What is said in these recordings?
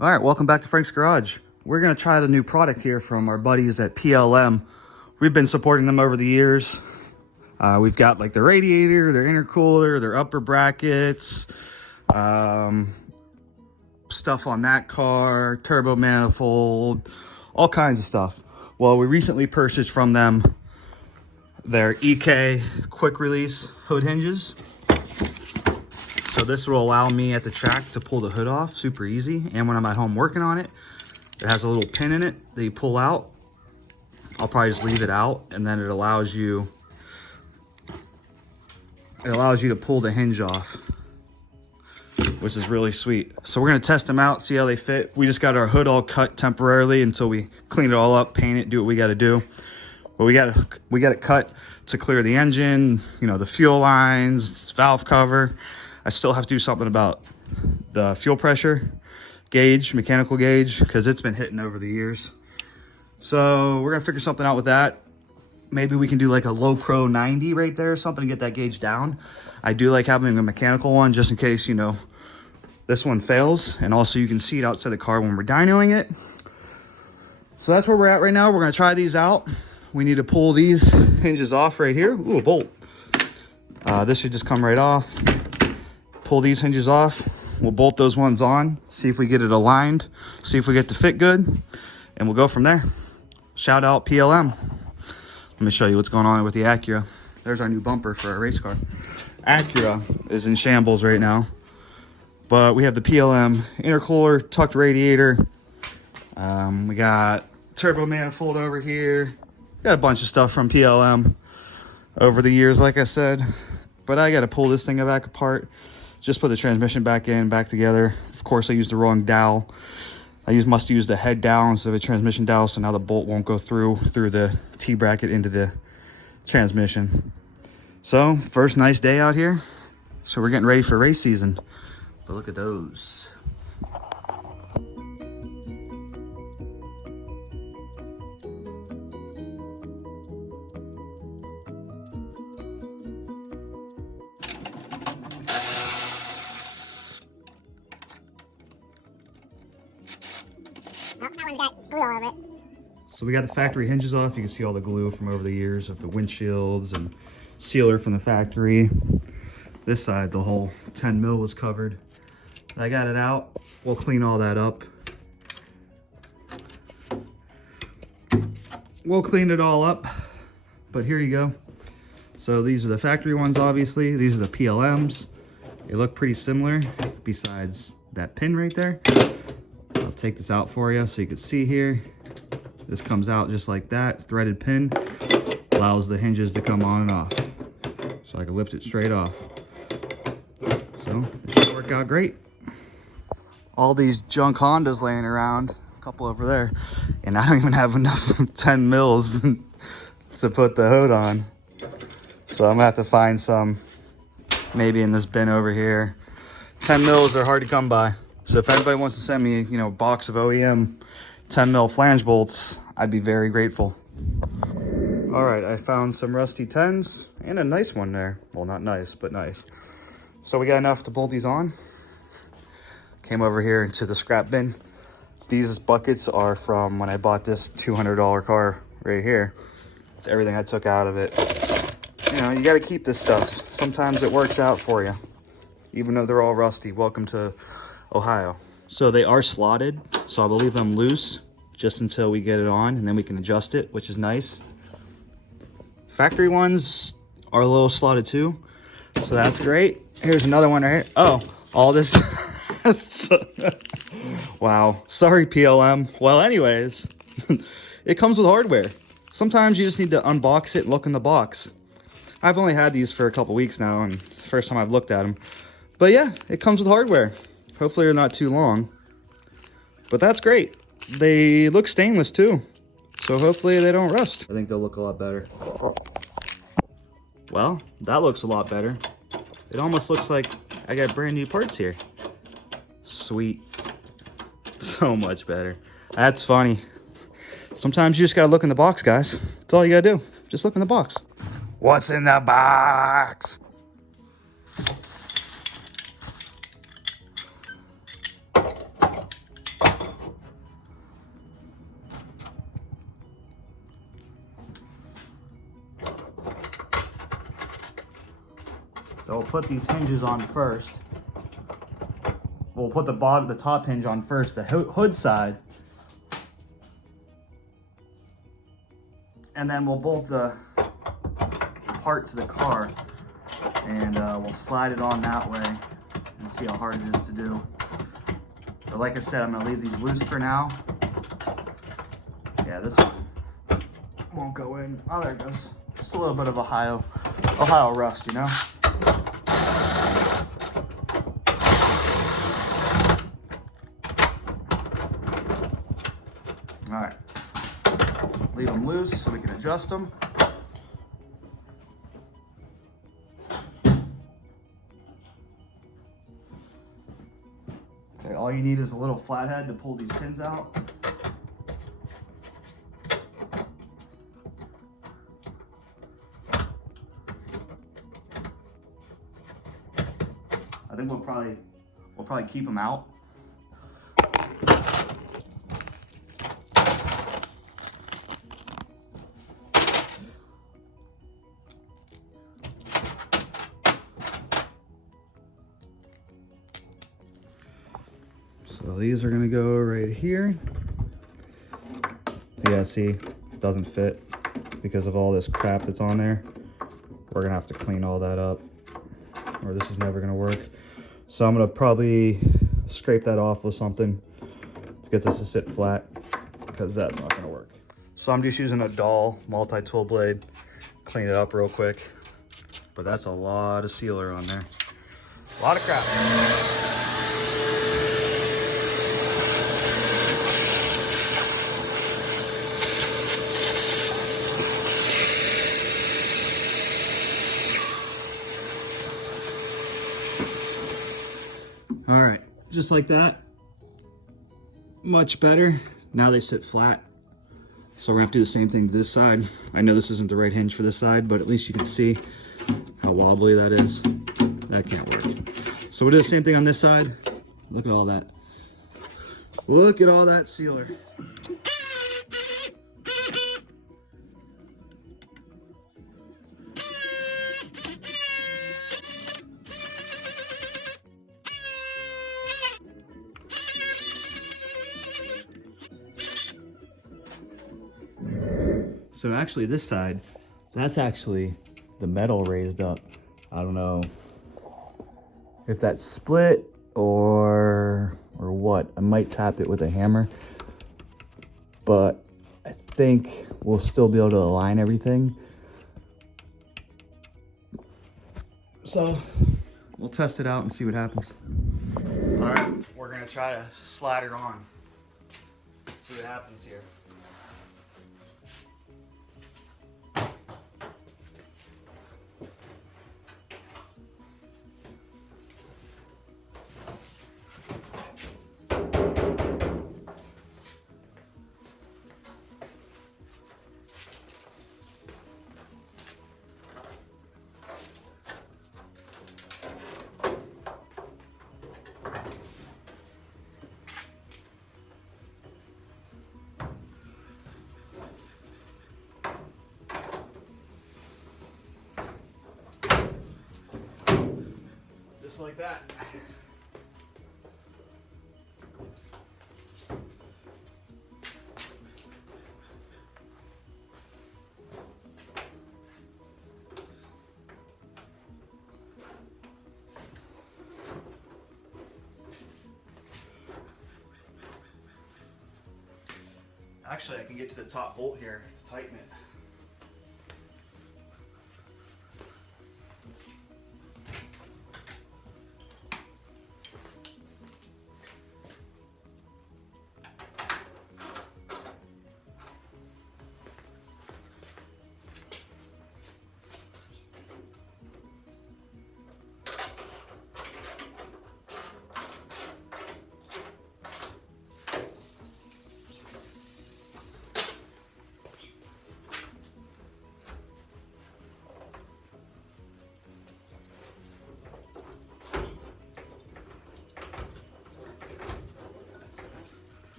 All right, welcome back to Frank's Garage. We're gonna try the new product here from our buddies at PLM. We've been supporting them over the years. We've got like the radiator, their intercooler, their upper brackets, stuff on that car, turbo manifold, all kinds of stuff. Well, we recently purchased from them their EK quick release hood hinges. So this will allow me at the track to pull the hood off super easy. And when I'm at home working on it, it has a little pin in it that you pull out. I'll probably just leave it out, and then it allows you to pull the hinge off, which is really sweet. So we're gonna test them out, see how they fit. We just got our hood all cut temporarily until we clean it all up, paint it, do what we gotta do. But we got it cut to clear the engine, you know, the fuel lines, valve cover. I still have to do something about the fuel pressure gauge, mechanical gauge, because it's been hitting over the years. So we're gonna figure something out with that. Maybe we can do like a low pro 90 right there or something to get that gauge down. I do like having a mechanical one just in case, you know, this one fails. And also you can see it outside the car when we're dynoing it. So that's where we're at right now. We're gonna try these out. We need to pull these hinges off right here. Ooh, a bolt. This should just come right off. Pull these hinges off. We'll bolt those ones on, see if we get it aligned, see if we get to fit good, and we'll go from there. Shout out PLM. Let me show you what's going on with the Acura. There's our new bumper for our race car. Acura is in shambles right now, but we have the PLM intercooler, tucked radiator. We got turbo manifold over here. Got a bunch of stuff from PLM over the years, like I said, but I got to pull this thing back apart. Just put the transmission back in, back together. Of course, I used the wrong dowel. Must use the head dowel instead of a transmission dowel, so now the bolt won't go through the T-bracket into the transmission. So, first nice day out here. So we're getting ready for race season. But look at those. That one's got glue all over it. So we got the factory hinges off. You can see all the glue from over the years of the windshields and sealer from the factory. This side, the whole 10 mil was covered. I got it out. We'll clean all that up. We'll clean it all up, but here you go. So these are the factory ones, obviously. These are the PLMs. They look pretty similar, besides that pin right there. I'll take this out for you so you can see here. This comes out just like that, threaded pin. Allows the hinges to come on and off. So I can lift it straight off. So it should work out great. All these junk Hondas laying around, a couple over there, and I don't even have enough 10 mils to put the hood on. So I'm gonna have to find some, maybe in this bin over here. 10 mils are hard to come by. So if anybody wants to send me, you know, a box of OEM 10 mil flange bolts, I'd be very grateful. All right, I found some rusty 10s and a nice one there. Well, not nice, but nice. So we got enough to bolt these on. Came over here into the scrap bin. These buckets are from when I bought this $200 car right here. It's everything I took out of it. You know, you got to keep this stuff. Sometimes it works out for you, even though they're all rusty. Welcome to Ohio. So they are slotted, so I will leave them loose just until we get it on, and then we can adjust it, which is nice. Factory ones are a little slotted too, so that's great. Here's another one right here. Oh, all this. Wow, sorry PLM. Well, anyways, it comes with hardware. Sometimes you just need to unbox it and look in the box. I've only had these for a couple weeks now, and it's the first time I've looked at them. But yeah, it comes with hardware. Hopefully they're not too long, but that's great. They look stainless too, so hopefully they don't rust. I think they'll look a lot better. Well, that looks a lot better. It almost looks like I got brand new parts here. Sweet. So much better. That's funny. Sometimes you just gotta look in the box, guys. That's all you gotta do. Just look in the box. What's in the box? So we'll put these hinges on first. We'll put the top hinge on first, the hood side. And then we'll bolt the part to the car, and we'll slide it on that way and see how hard it is to do. But like I said, I'm gonna leave these loose for now. Yeah, this one won't go in. Oh, there it goes. Just a little bit of Ohio rust, you know? All right, leave them loose so we can adjust them. Okay, all you need is a little flathead to pull these pins out. I think we'll probably keep them out. So these are gonna go right here. Yeah, see, it doesn't fit because of all this crap that's on there. We're gonna have to clean all that up, or this is never gonna work. So I'm gonna probably scrape that off with something to get this to sit flat, because that's not gonna work. So I'm just using a dull multi-tool blade, clean it up real quick. But that's a lot of sealer on there. A lot of crap. All right, just like that. Much better. Now they sit flat. So we're gonna have to do the same thing to this side. I know this isn't the right hinge for this side, but at least you can see how wobbly that is. That can't work. So we'll do the same thing on this side. Look at all that. Look at all that sealer. So actually this side, that's actually the metal raised up. I don't know if that's split or what. I might tap it with a hammer, but I think we'll still be able to align everything. So we'll test it out and see what happens. All right, we're gonna try to slide it on. See what happens here. Just like that. Actually, I can get to the top bolt here to tighten it.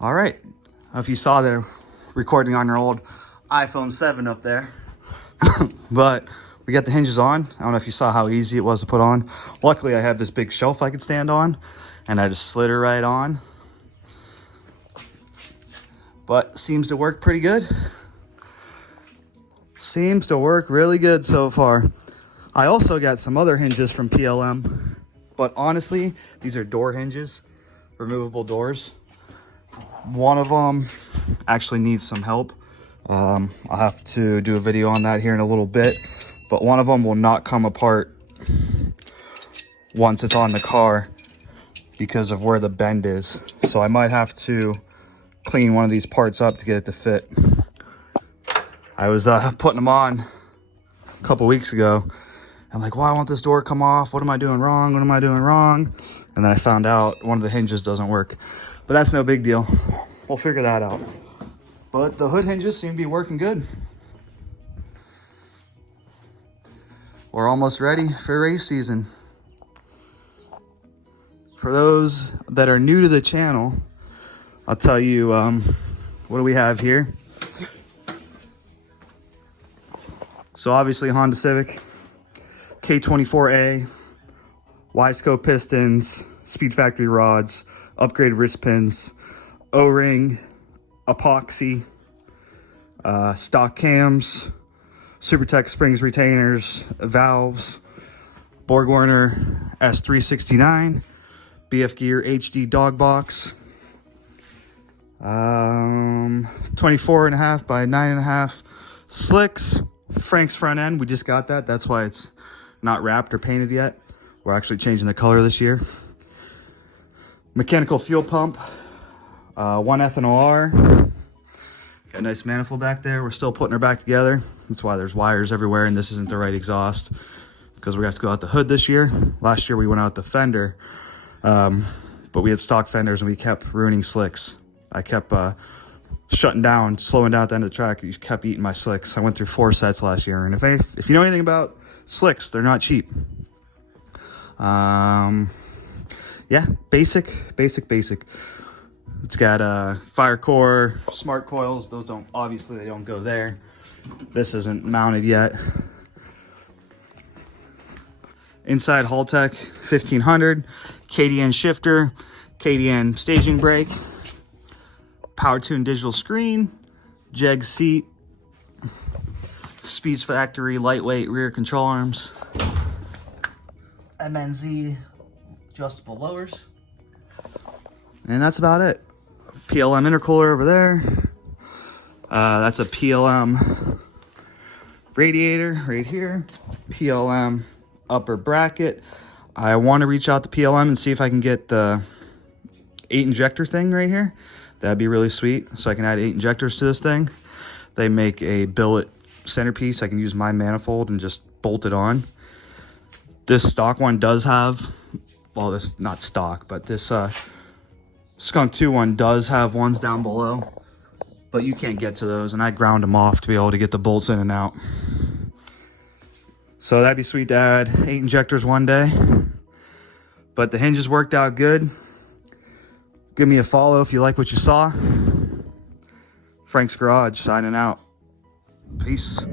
All right. I don't know if you saw the recording on your old iPhone 7 up there. But we got the hinges on. I don't know if you saw how easy it was to put on. Luckily, I have this big shelf I could stand on, and I just slid her right on. But seems to work pretty good. Seems to work really good so far. I also got some other hinges from PLM, but honestly, these are door hinges, removable doors. One of them actually needs some help. I'll have to do a video on that here in a little bit, but one of them will not come apart once it's on the car because of where the bend is. So I might have to clean one of these parts up to get it to fit. I was putting them on a couple weeks ago. I'm like, why won't this door come off? What am I doing wrong? What am I doing wrong? And then I found out one of the hinges doesn't work. But that's no big deal. We'll figure that out. But the hood hinges seem to be working good. We're almost ready for race season. For those that are new to the channel, I'll tell you, what do we have here? So obviously Honda Civic, K24A, Y-scope pistons, Speed Factory rods, upgraded wrist pins, O-ring, epoxy, stock cams, SuperTech springs retainers, valves, BorgWarner S369, BF Gear HD dog box, 24.5 by 9.5 slicks, Frank's front end. We just got that. That's why it's not wrapped or painted yet. We're actually changing the color this year. Mechanical fuel pump, one ethanol R. Got a nice manifold back there. We're still putting her back together. That's why there's wires everywhere and this isn't the right exhaust, because we have to go out the hood this year. Last year we went out the fender, but we had stock fenders and we kept ruining slicks. I kept shutting down, slowing down at the end of the track. You kept eating my slicks. I went through 4 sets last year, and if you know anything about slicks, they're not cheap. Yeah, basic. It's got fire core, smart coils. Those they don't go there. This isn't mounted yet. Inside Haltech 1500, KDN shifter, KDN staging brake, power tune digital screen, Jeg seat, Speed Factory lightweight rear control arms, MNZ adjustable lowers, and that's about it. PLM intercooler over there. That's a PLM radiator right here. PLM upper bracket. I want to reach out to PLM and see if I can get the 8 injector thing right here. That'd be really sweet. So I can add 8 injectors to this thing. They make a billet centerpiece. I can use my manifold and just bolt it on. This stock one does have, well, this not stock, but this Skunk 2 one does have ones down below, but you can't get to those, and I ground them off to be able to get the bolts in and out. So that'd be sweet to add 8 injectors one day. But the hinges worked out good. Give me a follow if you like what you saw. Frank's Garage signing out. Peace.